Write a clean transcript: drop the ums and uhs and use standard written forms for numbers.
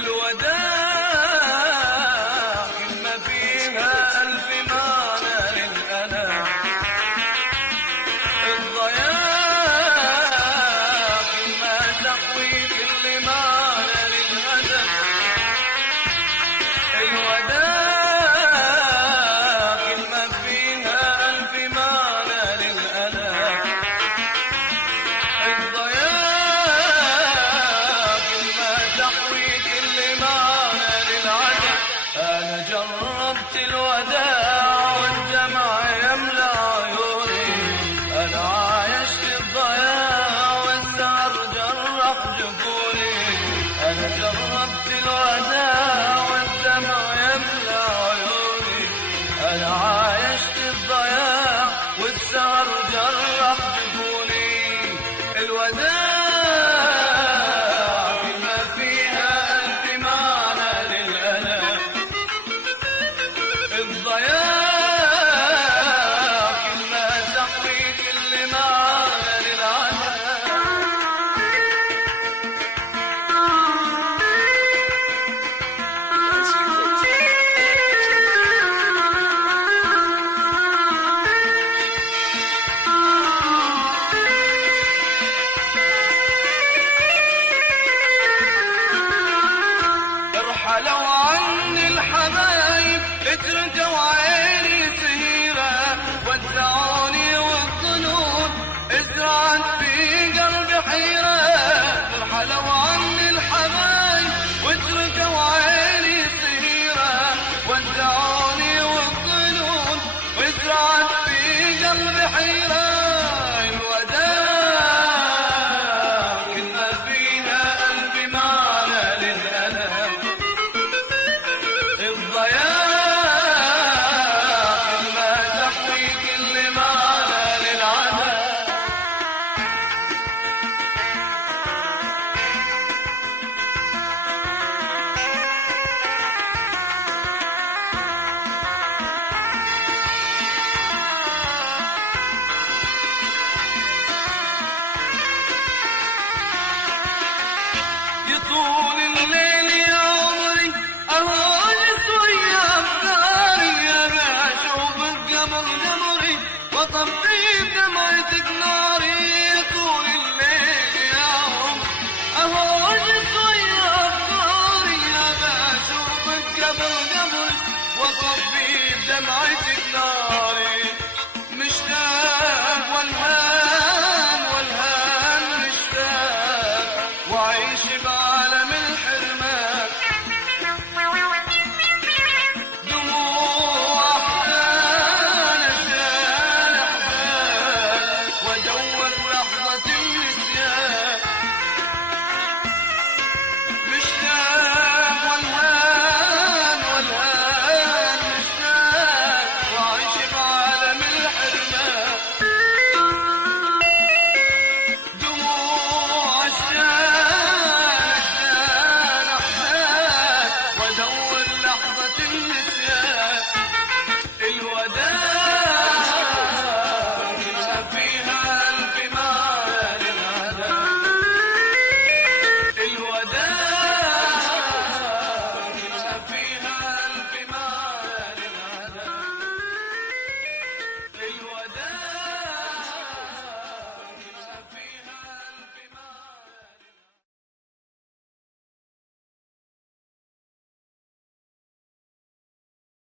الوداع كلمة فيها ألف معنى للألم، الضياع كلمة تحوي كل معنى للهدف، الوداع كلمة فيها ألف معنى للألم، الضياع كلمة تحوي كل معنى للعدم. أنا جربت الوداع والدمع يملأ عيوني، أنا عايشت الضياع والسهر جرح جفوني، أنا جربت الوداع والدمع يملأ عيوني، أنا عايشت الضياع والسهر جرح جفوني، الوداع كلمة فيها ألف معنى للألم، الضياع كلمة تحوي كل معنى للعدم. ارحلوا عني الحبايب اتركوا عيني سهيرة، ودعوني والظنون ازرعت في قلبي حيرة، ارحلوا عني الحبايب واتركوا عيني سهيرة، ودعوني والظنون وازرعت في قلبي حيرة، الوداع كلمة فيها ألف معنى للألم، الضياع كلمة تحوي كل معنى للعدم. يطول الليل يا عمري أهوجس ويا أفكاري، أنا أشوفك قبل قمري وأطفي بدمعتك ناري، يطول الليل يا عمري أهوجس ويا أفكاري، أنا أشوفك قبل قمري وأطفي بدمعتك ناري.